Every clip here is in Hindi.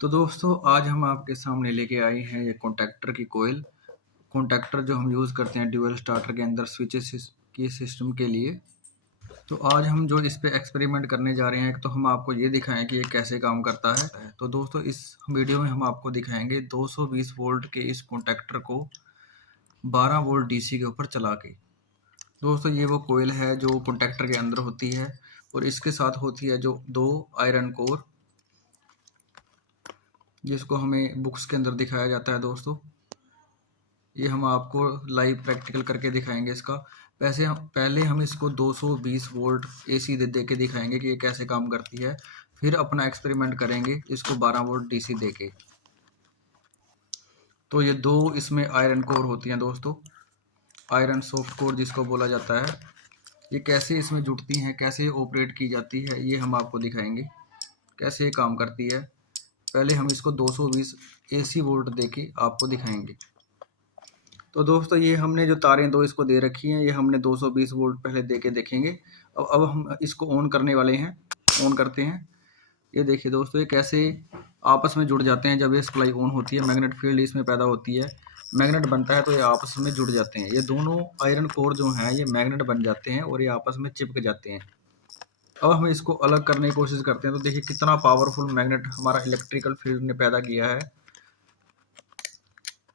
तो दोस्तों आज हम आपके सामने लेके आए हैं ये कॉन्टैक्टर की कोयल। कॉन्टैक्टर जो हम यूज़ करते हैं ड्यूअल स्टार्टर के अंदर स्विचेस की सिस्टम के लिए। तो आज हम जो इस पे एक्सपेरिमेंट करने जा रहे हैं, एक तो हम आपको ये दिखाएं कि ये कैसे काम करता है। तो दोस्तों इस वीडियो में हम आपको दिखाएंगे 220 वोल्ट के इस कॉन्टैक्टर को 12 वोल्ट डीसी के ऊपर चला के। दोस्तों ये वो कोयल है जो कॉन्टैक्टर के अंदर होती है और इसके साथ होती है जो दो आयरन कोर, जिसको हमें बुक्स के अंदर दिखाया जाता है। दोस्तों ये हम आपको लाइव प्रैक्टिकल करके दिखाएंगे इसका। पहले हम इसको 220 वोल्ट एसी दे के दिखाएंगे कि ये कैसे काम करती है, फिर अपना एक्सपेरिमेंट करेंगे इसको 12 वोल्ट डीसी दे के। तो ये दो इसमें आयरन कोर होती हैं दोस्तों, आयरन सॉफ्ट कोर जिसको बोला जाता है। ये कैसे इसमें जुड़ती हैं, कैसे ऑपरेट की जाती है, ये हम आपको दिखाएंगे कैसे ये काम करती है। पहले हम इसको 220 एसी वोल्ट दे के आपको दिखाएंगे। तो दोस्तों ये हमने जो तारें दो इसको दे रखी हैं, ये हमने 220 वोल्ट पहले दे के देखेंगे। अब हम इसको ऑन करने वाले हैं। ऑन करते हैं। ये देखिए दोस्तों ये कैसे आपस में जुड़ जाते हैं। जब ये सप्लाई ऑन होती है मैग्नेट फील्ड इसमें पैदा होती है, मैग्नेट बनता है, तो ये आपस में जुड़ जाते हैं। ये दोनों आयरन कोर जो हैं ये मैग्नेट बन जाते हैं और ये आपस में चिपक जाते हैं। अब हम इसको अलग करने की कोशिश करते हैं। तो देखिए कितना पावरफुल मैग्नेट हमारा इलेक्ट्रिकल फील्ड ने पैदा किया है।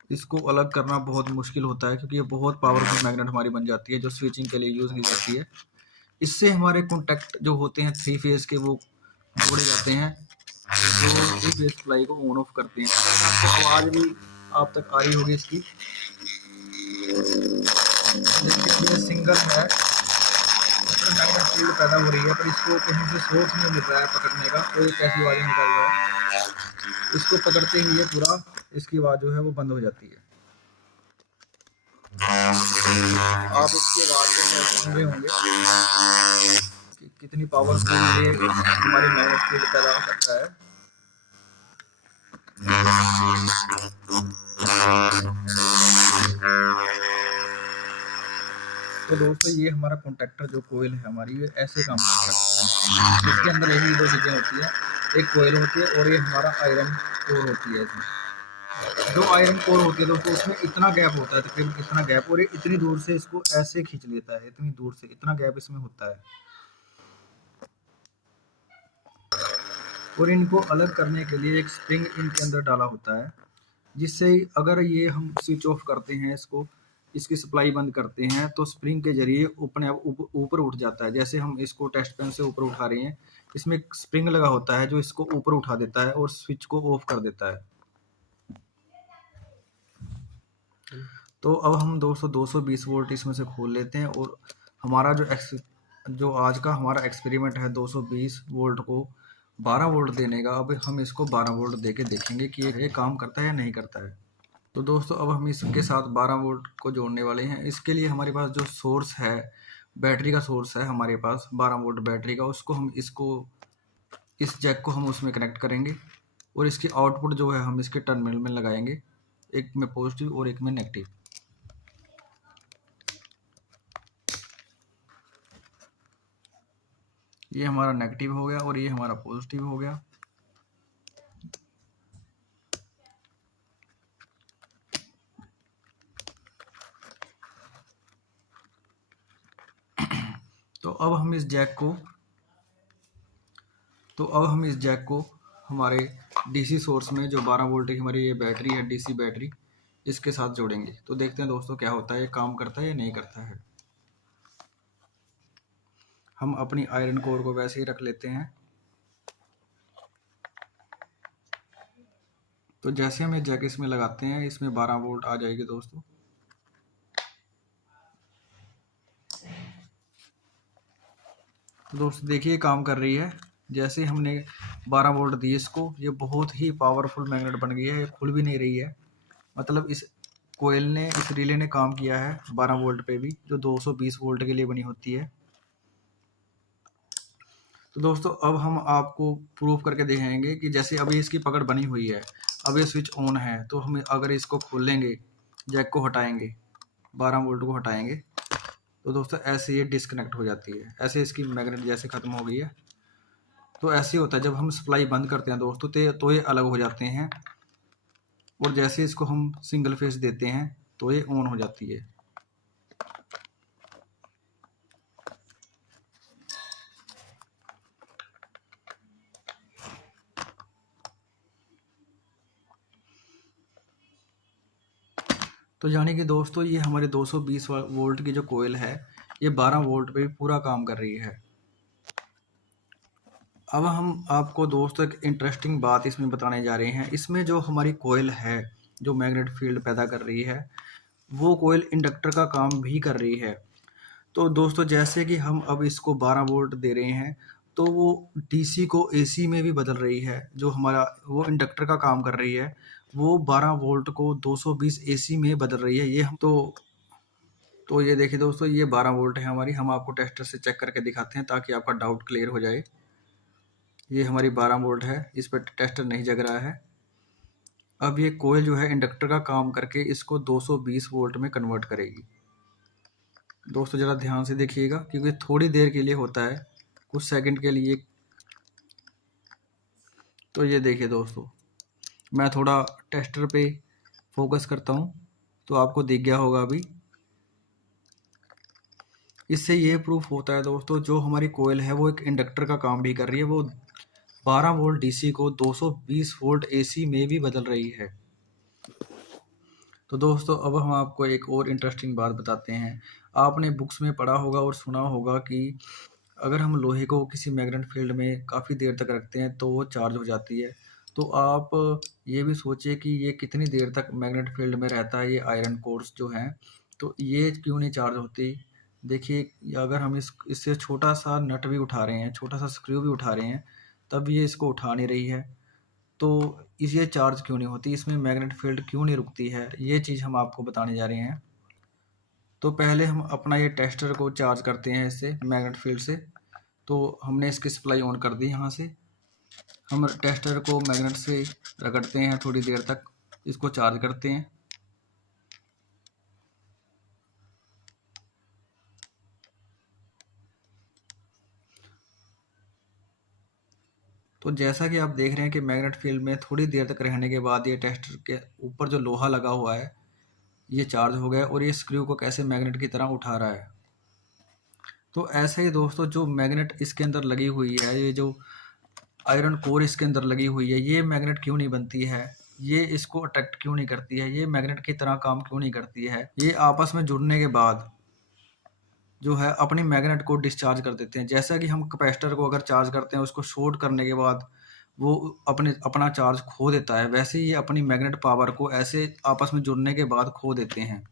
इसको अलग करना बहुत मुश्किल होता है क्योंकि ये बहुत पावरफुल मैग्नेट हमारी बन जाती है जो स्विचिंग के लिए यूज़ की जाती है। इससे हमारे कॉन्टैक्ट जो होते हैं 3 फेज के वो जोड़े जाते हैं, जो 3 फेज सप्लाई को ऑन ऑफ करते हैं। आपको आवाज़ भी आप तक आ रही होगी इसकी। ये सिंगल है, मैग्नेट फील्ड पैदा हो रही है, पर इसको कहीं से सोर्स नहीं मिल रहा है पकड़ने का, तो ये कैसी आवाज़ें निकल रहा है। इसको पकड़ते ही ये पूरा इसकी आवाज़ जो है वो बंद हो जाती है। आप इसकी आवाज़ को सुन रहे होंगे कि कितनी पावरफुल ये हमारी मैग्नेट फील्ड पैदा करता है। तो दोस्तों ये हमारा कॉन्टैक्टर जो कोयल है हमारी, ये ऐसे काम करता है। इसके अंदर यही दो चीज़ें होती हैं, एक कोयल होती है और ये हमारा आयरन कोर होती है। इसमें जो आयरन कोर होती है दोस्तों उसमें इतना गैप होता है, तकरीबन इतना गैप, और ये इतनी दूर से इसको ऐसे खींच लेता है, इतनी दूर से इतना गैप इसमें होता है। और इनको अलग करने के लिए एक स्प्रिंग इनके अंदर डाला होता है, जिससे अगर ये हम स्विच ऑफ करते हैं, इसको इसकी सप्लाई बंद करते हैं, तो स्प्रिंग के जरिए अपने आप ऊपर उठ जाता है। जैसे हम इसको टेस्ट पेन से ऊपर उठा रहे हैं, इसमें एक स्प्रिंग लगा होता है जो इसको ऊपर उठा देता है और स्विच को ऑफ कर देता है। तो अब हम 220 वोल्ट इसमें से खोल लेते हैं और हमारा जो आज का हमारा एक्सपेरिमेंट है 220 वोल्ट को 12 वोल्ट देने का। अब हम इसको 12 वोल्ट दे के देखेंगे कि ये काम करता है या नहीं करता है। तो दोस्तों अब हम इसके साथ 12 वोल्ट को जोड़ने वाले हैं। इसके लिए हमारे पास जो सोर्स है, बैटरी का सोर्स है हमारे पास 12 वोल्ट बैटरी का, उसको हम इस जैक को हम उसमें कनेक्ट करेंगे और इसकी आउटपुट जो है हम इसके टर्मिनल में लगाएंगे, एक में पॉजिटिव और एक में नेगेटिव। ये हमारा नेगेटिव हो गया और ये हमारा पॉजिटिव हो गया। तो अब हम इस जैक को हमारे डीसी सोर्स में जो 12 वोल्ट की हमारी ये बैटरी है, डीसी बैटरी, इसके साथ जोड़ेंगे। तो देखते हैं दोस्तों क्या होता है, ये काम करता है या नहीं करता है। हम अपनी आयरन कोर को वैसे ही रख लेते हैं। तो जैसे हम ये जैक इसमें लगाते हैं, इसमें 12 वोल्ट आ जाएगी दोस्तों। तो दोस्तों देखिए काम कर रही है। जैसे हमने 12 वोल्ट दी इसको, ये बहुत ही पावरफुल मैग्नेट बन गई है, ये खुल भी नहीं रही है। मतलब इस कोयल ने, इस रिले ने काम किया है 12 वोल्ट पे भी, जो 220 वोल्ट के लिए बनी होती है। तो दोस्तों अब हम आपको प्रूफ करके दिखाएंगे कि जैसे अभी इसकी पकड़ बनी हुई है, अब ये स्विच ऑन है, तो हम अगर इसको खोलेंगे, जैक को हटाएंगे, 12 वोल्ट को हटाएंगे, तो दोस्तों ऐसे ये डिस्कनेक्ट हो जाती है। ऐसे इसकी मैग्नेट जैसे ख़त्म हो गई है। तो ऐसे ही होता है जब हम सप्लाई बंद करते हैं दोस्तों, तो ये अलग हो जाते हैं, और जैसे इसको हम सिंगल फेस देते हैं तो ये ऑन हो जाती है। तो यानी कि दोस्तों ये हमारे 220 वोल्ट की जो कोयल है, ये 12 वोल्ट पे पूरा काम कर रही है। अब हम आपको दोस्तों एक इंटरेस्टिंग बात इसमें बताने जा रहे हैं। इसमें जो हमारी कोयल है, जो मैग्नेट फील्ड पैदा कर रही है, वो कोयल इंडक्टर का काम भी कर रही है। तो दोस्तों जैसे कि हम अब इसको 12 वोल्ट दे रहे हैं, तो वो डीसी को एसी में भी बदल रही है। जो हमारा वो इंडक्टर का काम कर रही है, वो 12 वोल्ट को 220 एसी में बदल रही है। ये हम तो ये देखिए दोस्तों, ये 12 वोल्ट है हमारी। हम आपको टेस्टर से चेक करके दिखाते हैं ताकि आपका डाउट क्लियर हो जाए। ये हमारी 12 वोल्ट है, इस पर टेस्टर नहीं जग रहा है। अब ये कोयल जो है इंडक्टर का काम करके इसको 220 वोल्ट में कन्वर्ट करेगी। दोस्तों ज़रा ध्यान से देखिएगा, क्योंकि थोड़ी देर के लिए होता है, कुछ सेकंड के लिए। तो ये देखिए दोस्तों, मैं थोड़ा टेस्टर पे फोकस करता हूँ तो आपको दिख गया होगा अभी। इससे ये प्रूफ होता है दोस्तों, जो हमारी कोयल है वो एक इंडक्टर का काम भी कर रही है। वो 12 वोल्ट डीसी को 220 वोल्ट एसी में भी बदल रही है। तो दोस्तों अब हम आपको एक और इंटरेस्टिंग बात बताते हैं। आपने बुक्स में पढ़ा होगा और सुना होगा कि अगर हम लोहे को किसी मैग्नेट फील्ड में काफ़ी देर तक रखते हैं तो वो चार्ज हो जाती है। तो आप ये भी सोचिए कि ये कितनी देर तक मैग्नेट फील्ड में रहता है, ये आयरन कोर्स जो हैं, तो ये क्यों नहीं चार्ज होती। देखिए अगर हम इससे छोटा सा नट भी उठा रहे हैं, छोटा सा स्क्रू भी उठा रहे हैं, तब ये इसको उठा नहीं रही है। तो ये चार्ज क्यों नहीं होती, इसमें मैग्नेट फील्ड क्यों नहीं रुकती है, ये चीज़ हम आपको बताने जा रहे हैं। तो पहले हम अपना ये टेस्टर को चार्ज करते हैं इससे, मैग्नेट फील्ड से। तो हमने इसकी सप्लाई ऑन कर दी। यहाँ से हम टेस्टर को मैग्नेट से रगड़ते हैं, थोड़ी देर तक इसको चार्ज करते हैं। तो जैसा कि आप देख रहे हैं कि मैग्नेट फील्ड में थोड़ी देर तक रहने के बाद ये टेस्टर के ऊपर जो लोहा लगा हुआ है ये चार्ज हो गया, और ये स्क्रू को कैसे मैग्नेट की तरह उठा रहा है। तो ऐसे ही दोस्तों जो मैग्नेट इसके अंदर लगी हुई है, ये जो आयरन कोर इसके अंदर लगी हुई है, ये मैग्नेट क्यों नहीं बनती है, ये इसको अट्रैक्ट क्यों नहीं करती है, ये मैग्नेट की तरह काम क्यों नहीं करती है। ये आपस में जुड़ने के बाद जो है अपनी मैग्नेट को डिस्चार्ज कर देते हैं। जैसा कि हम कैपेसिटर को अगर चार्ज करते हैं, उसको शॉर्ट करने के बाद वो अपना चार्ज खो देता है, वैसे ही ये अपनी मैग्नेट पावर को ऐसे आपस में जुड़ने के बाद खो देते हैं।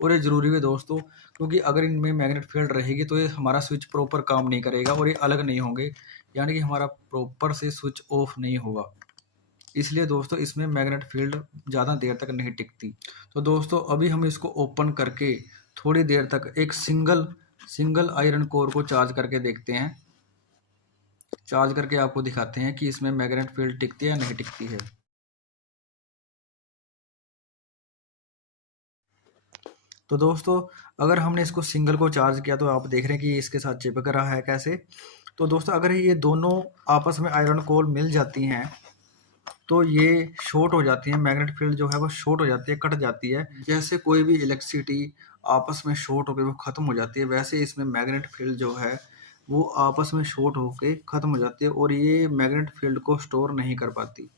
और ये ज़रूरी है दोस्तों, क्योंकि अगर इनमें मैग्नेट फील्ड रहेगी तो ये हमारा स्विच प्रॉपर काम नहीं करेगा और ये अलग नहीं होंगे, यानी कि हमारा प्रॉपर से स्विच ऑफ नहीं होगा। इसलिए दोस्तों इसमें मैग्नेट फील्ड ज़्यादा देर तक नहीं टिकती। तो दोस्तों अभी हम इसको ओपन करके थोड़ी देर तक एक सिंगल आयरन कोर को चार्ज करके देखते हैं। चार्ज करके आपको दिखाते हैं कि इसमें मैग्नेट फील्ड टिकती है या नहीं टिकती है। तो दोस्तों अगर हमने इसको सिंगल को चार्ज किया तो आप देख रहे हैं कि इसके साथ चिपक रहा है कैसे। तो दोस्तों अगर ये दोनों आपस में आयरन कोर मिल जाती हैं तो ये शॉर्ट हो जाती है, मैग्नेट फील्ड जो है वो शॉर्ट हो जाती है, कट जाती है। जैसे कोई भी इलेक्ट्रिसिटी आपस में शॉर्ट होकर वो ख़त्म हो जाती है, वैसे इसमें मैग्नेट फील्ड जो है वो आपस में शॉर्ट होकर ख़त्म हो जाती है और ये मैग्नेट फील्ड को स्टोर नहीं कर पाती।